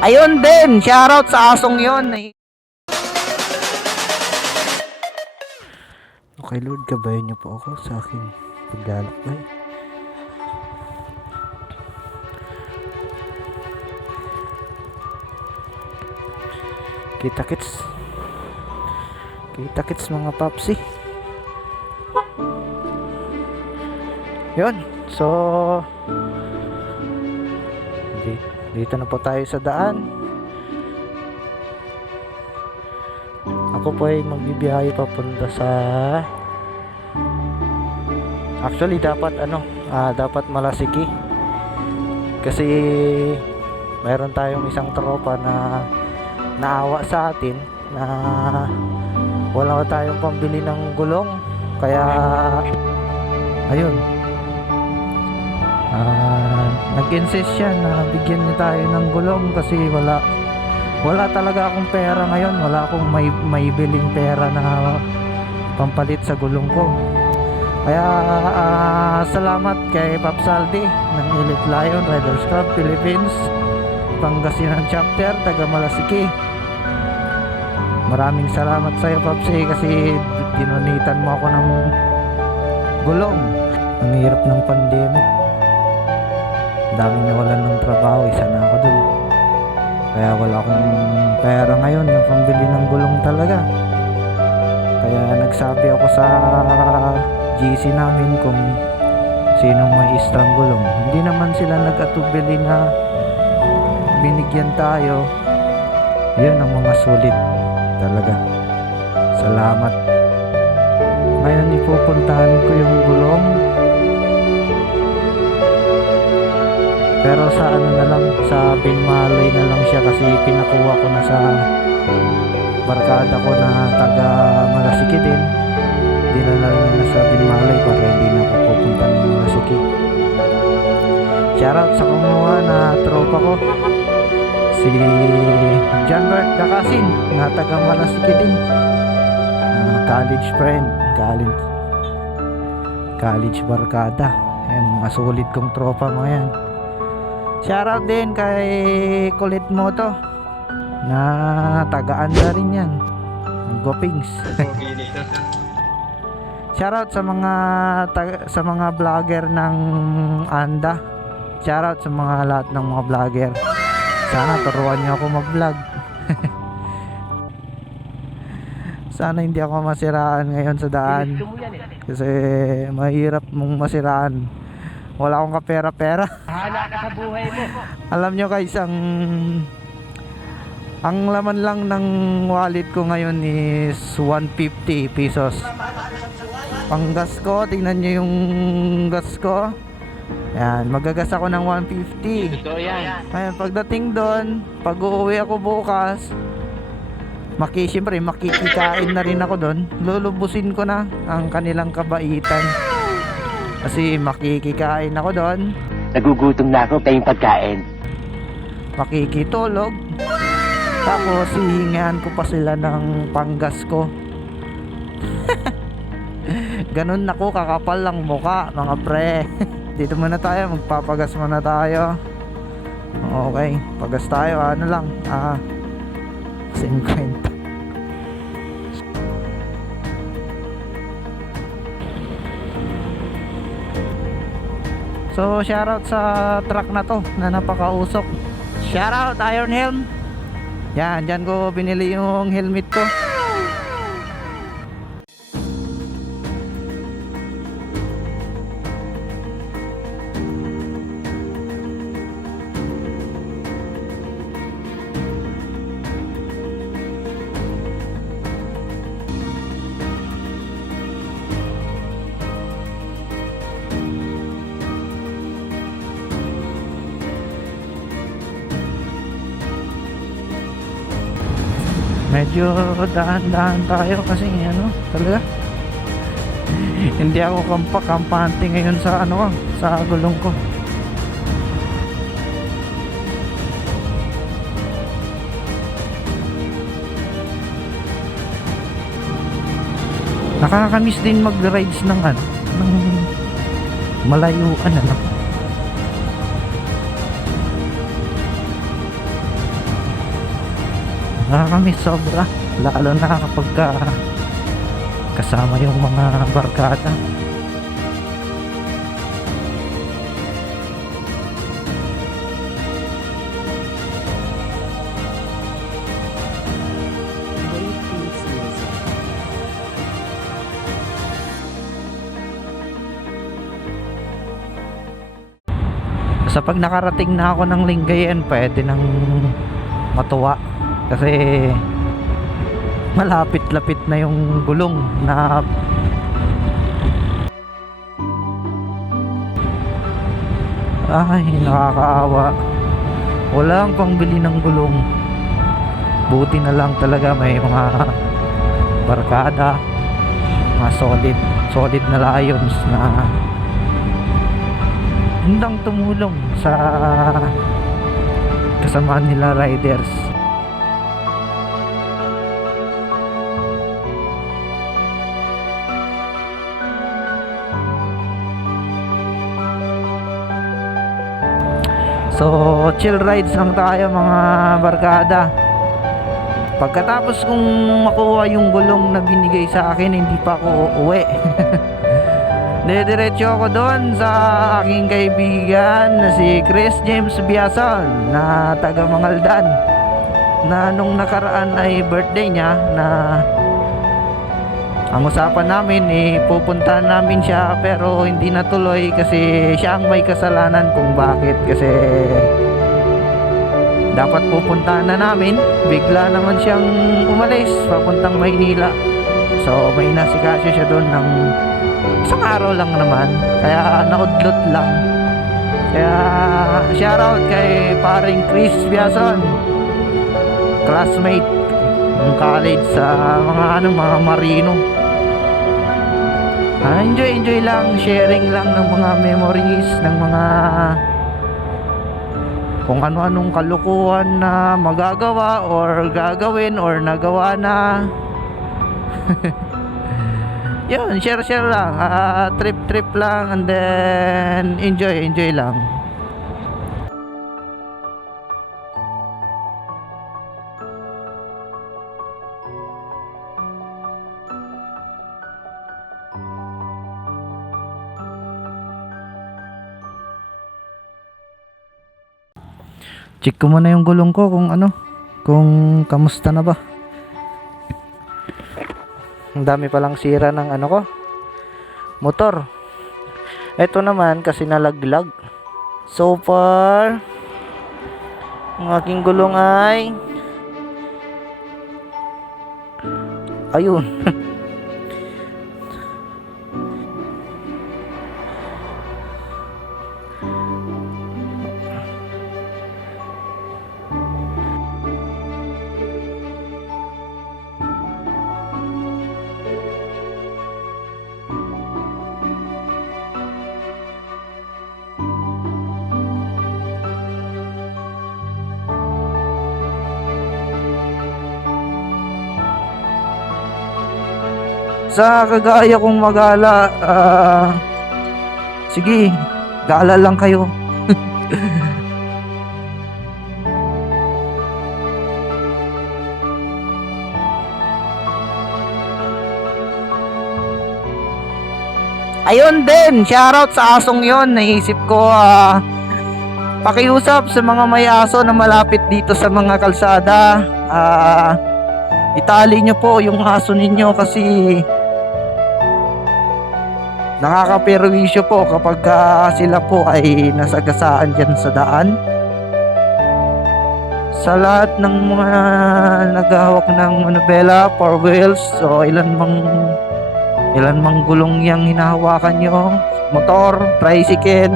Ayun din, shoutout sa asong yon. Okay Lord, gabayan niyo po ako sa aking paglalakbay. Kita kits. Kita mga papsi. Yun. So, di- dito na po tayo sa daan. Ako po ay magbibiyahe papunta sa Actually dapat ano, ah, dapat Malasiki. Kasi mayroon tayong isang tropa na naawa sa atin na wala tayong pambili ng gulong. Kaya ayun. Ah, nag-insist siya na bigyan niya tayo ng gulong kasi wala wala talaga akong pera ngayon. Wala akong may may biling pera na pampalit sa gulong ko. Kaya ah, salamat kay Pap Saldi ng Elite Lion Riders Club Philippines Pangasinan Chapter taga Malasiki. Maraming salamat sa iyo Papsi kasi dinonitan mo ako ng gulong. Ang hirap ng pandemic. Daming nawalan ng trabaho, isa na ako dun. Kaya wala akong pera ngayon na pambili ng gulong talaga. Kaya nagsabi ako sa GC namin kung sinong may istrang gulong. Hindi naman sila nag-atubili na binigyan tayo. Yun ang mga sulit talaga. Salamat. Ngayon ipupuntahan ko yung gulong. Pero sa ano na lang, sa Binmalay na lang siya kasi pinakuha ko na sa barkada ko na taga Malasiki din dinala niya na sa Binmalay para hindi na ako pupunta ng Malasiki shoutout sa kumuha na tropa ko si Bert Dakasin na taga Malasiki din Ah, college friend college college barkada. Yan mga sulit kong tropa mga yan. Shoutout din kay Kulit Moto na tagaan rin yan. Gopings. Shoutout sa mga sa mga vlogger ng Anda. Shoutout sa mga lahat ng mga vlogger. Sana turuan niyo ako mag-vlog. Sana hindi ako masiraan ngayon sa daan. Kasi mahirap mong masiraan. Wala akong kapera-pera. Hala ka sa buhay mo. Alam nyo guys, ang ang laman lang ng wallet ko ngayon is 150 pesos. Pang gas ko, tingnan nyo yung gas ko. Yan, magagas ako ng 150. Totoo yan. Ayan, pagdating doon, pag uuwi ako bukas, maki, syempre, makikikain na rin ako doon. Lulubusin ko na ang kanilang kabaitan. Kasi makikikain ako doon. Nagugutom na ako, tayong pagkain. makikitulog tapos hihingahan ko pa sila ng panggas ko ganun ako kakapal lang muka mga pre dito muna tayo magpapagas muna tayo okay pagas tayo ano lang ah 50 So shoutout sa truck na to na napakausok. Shoutout Iron Helm. Yan, dyan ko binili yung helmet ko. Medyo dahan-dahan tayo kasi ano, talaga. Hindi ako kampa kampante ngayon sa ano sa gulong ko. Nakakamiss din mag-rides ng ano, ng malayuan ano. Nakakamiss sobra. Lalo na kapag ka kasama yung mga barkada. Sa pag nakarating na ako ng Lingayen, pwede nang matuwa. Kasi malapit-lapit na yung gulong na ay nakakaawa. Walang pangbili ng gulong. Buti na lang talaga may mga barkada. Mga solid solid na lions na handang tumulong sa kasamaan nila riders So, chill rides lang tayo mga barkada. Pagkatapos kong makuha yung gulong na binigay sa akin, hindi pa ako uuwi. Dediretso ako doon sa aking kaibigan na si Chris James Biason na taga Mangaldan na nung nakaraan ay birthday niya na ang usapan namin eh pupuntahan namin siya pero hindi natuloy kasi siya ang may kasalanan kung bakit. Kasi dapat pupuntahan na namin. Bigla naman siyang umalis papuntang Maynila. So may nasikaso siya doon ng isang araw lang naman. Kaya naudlot lang. Kaya shoutout kay paring Chris Biason classmate ng college sa mga ano mga marino Ah, enjoy, enjoy lang. Sharing lang ng mga memories, ng mga kung ano-anong kalukuhan na magagawa or gagawin or nagawa na. Yun, share-share lang. Ah, trip-trip lang and then enjoy, enjoy lang. Check ko muna yung gulong ko kung ano, kung kamusta na ba. Ang dami palang sira ng ano ko, motor. Ito naman kasi nalaglag. So far, ang aking gulong ay ayun. sa kagaya kong magala ah, sige gala lang kayo. Ayun din shoutout sa asong yon naisip ko ah, pakiusap sa mga may aso na malapit dito sa mga kalsada. Ah, itali nyo po yung aso ninyo kasi nakakaperwisyo po kapag ah, sila po ay nasagasaan dyan sa daan. Sa lahat ng mga naghahawak ng manubela, four wheels, o ilan mang ilan mang gulong yang hinahawakan nyo, motor, tricycle,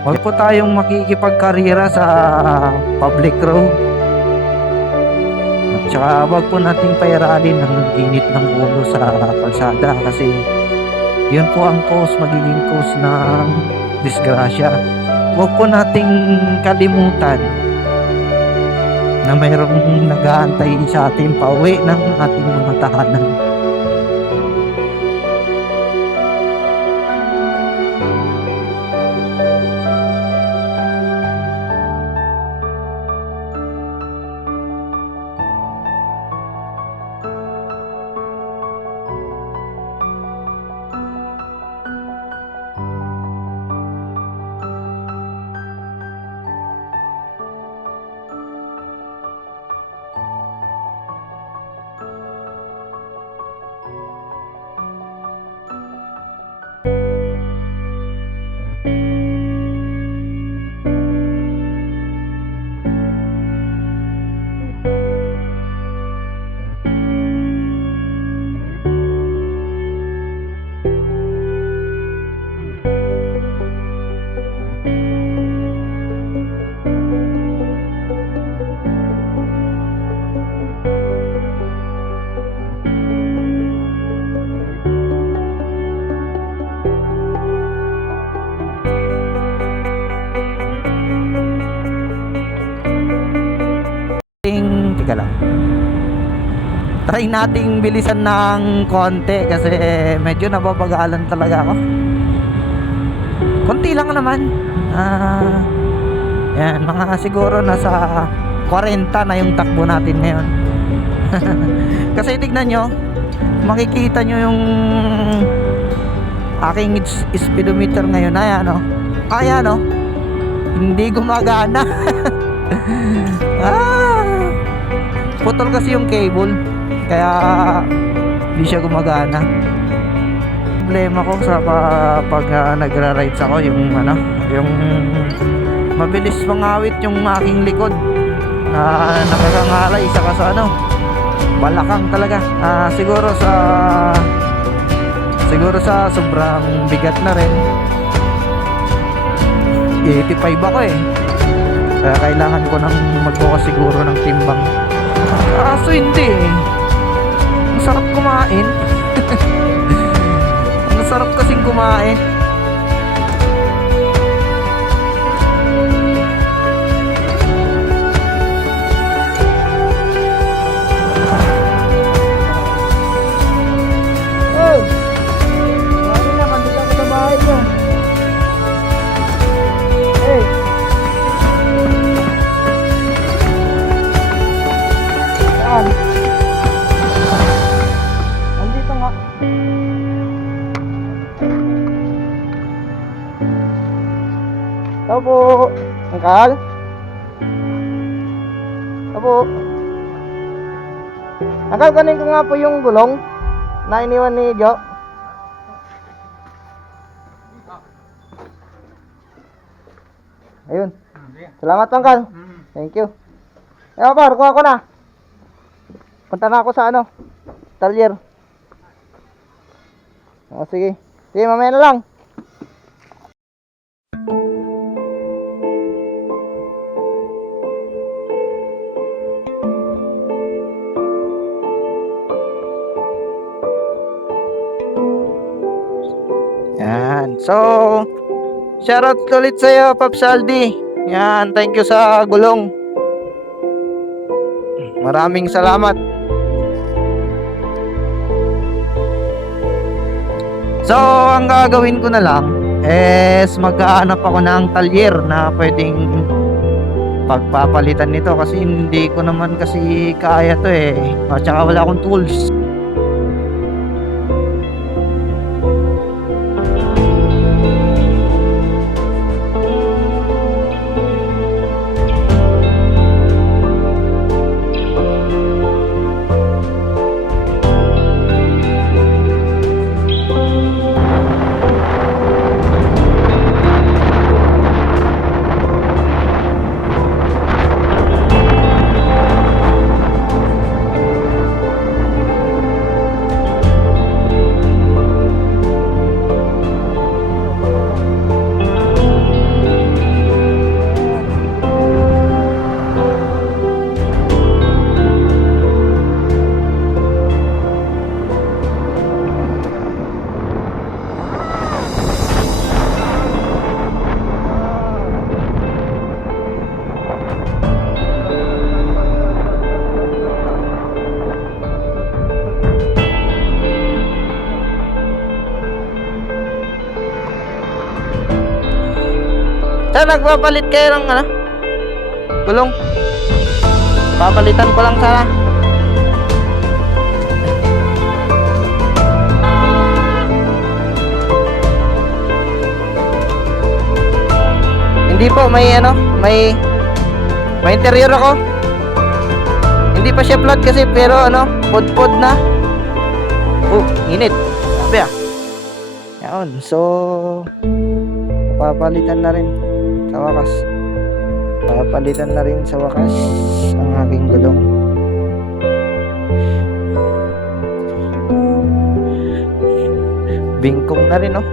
Huwag po tayong makikipagkarira sa public road. At saka wag po nating pairalin ng init ng ulo sa kalsada kasi yun po ang cause, magiging cause ng disgrasya. Huwag po nating kalimutan na mayroong nag-aantay sa atin pauwi ng ating mga tahanan. Try nating bilisan ng konti kasi medyo nababagalan talaga ako. Konti lang naman. Ah, yan, mga siguro nasa 40 na yung takbo natin ngayon. kasi tignan nyo, makikita nyo yung aking speedometer ngayon. Ayan o. Ayan o. Hindi gumagana. ah, putol kasi yung cable. Kaya hindi siya gumagana. Problema ko sa pa- pag uh, nagra-rides ako yung ano, yung mabilis mangawit yung aking likod na nakakangalay saka sa ano balakang talaga. Ah, siguro sa siguro sa sobrang bigat na rin. 85 ako eh. Kaya kailangan ko nang magbukas siguro ng timbang. Kaso hindi eh sarap kumain. Ang sarap kasing kumain Angkal, kanin ko nga po yung gulong na iniwan ni Jo. Ayun. Salamat, Angkal. Thank you. Eh, par, kuha ko na. Punta na ako sa ano, talyer. O, sige. Sige, mamaya na lang. So, shoutout ulit sa iyo, Pops Aldi. Yan, thank you sa gulong. Maraming salamat. So, ang gagawin ko na lang is maghahanap ako ng talyer na pwedeng pagpapalitan nito kasi hindi ko naman kasi kaya to eh. At saka wala akong tools. Saan nagpapalit kayo ng ano? Gulong? Papalitan ko lang sana. Hindi po, may ano, may may interior ako. Hindi pa siya flat kasi pero ano, pod-pod na. Oh, init. Sabi ah. Yan, so papalitan na rin sa wakas. Papalitan na rin sa wakas ang aking gulong. Bingkong na rin, oh.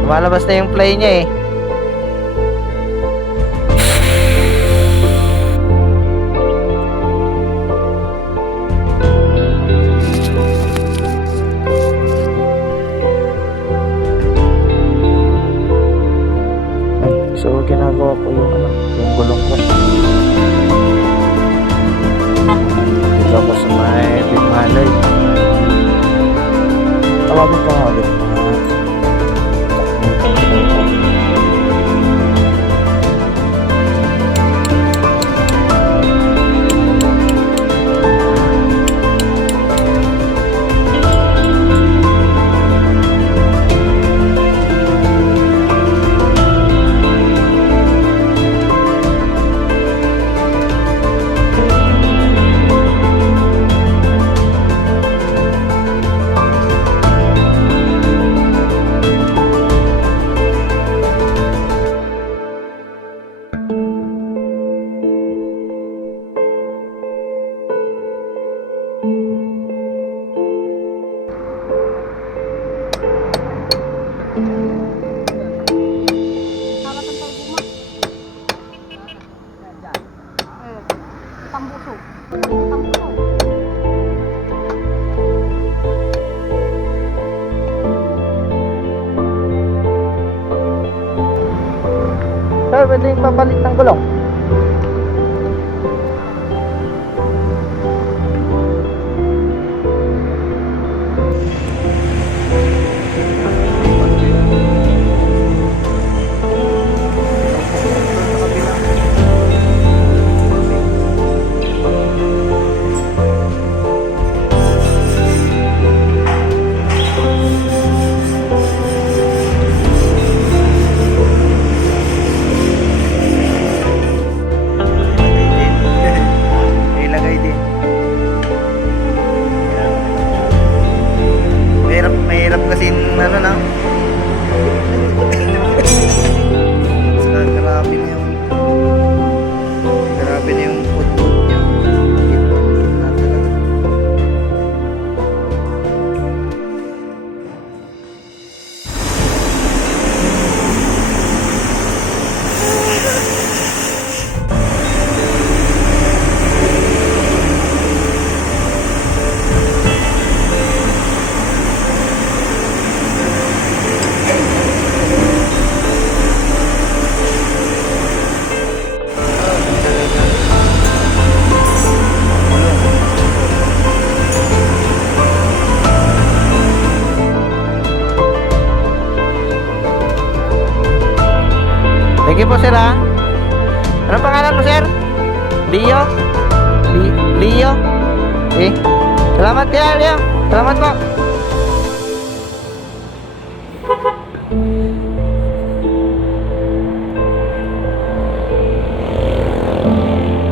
Lumalabas na yung play niya eh. So, ginagawa ko yung ano, yung gulong ko. Dito ako sa may Big Malay. Tawagin ko nga ulit Sir, pwede papalit ng gulong? Kasi ano na. Saka Salamat kaya Leo. Salamat po.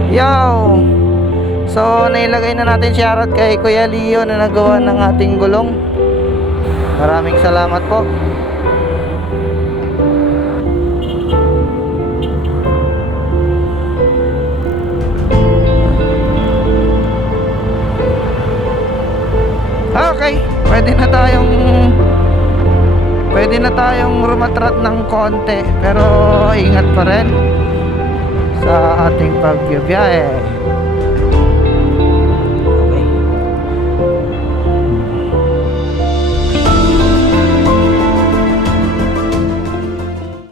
Yo! So, nailagay na natin shoutout kay Kuya Leo na nagawa ng ating gulong. Maraming salamat po. Okay, pwede na tayong pwede na tayong rumatrat ng konti pero ingat pa rin sa ating pagbibiyahe.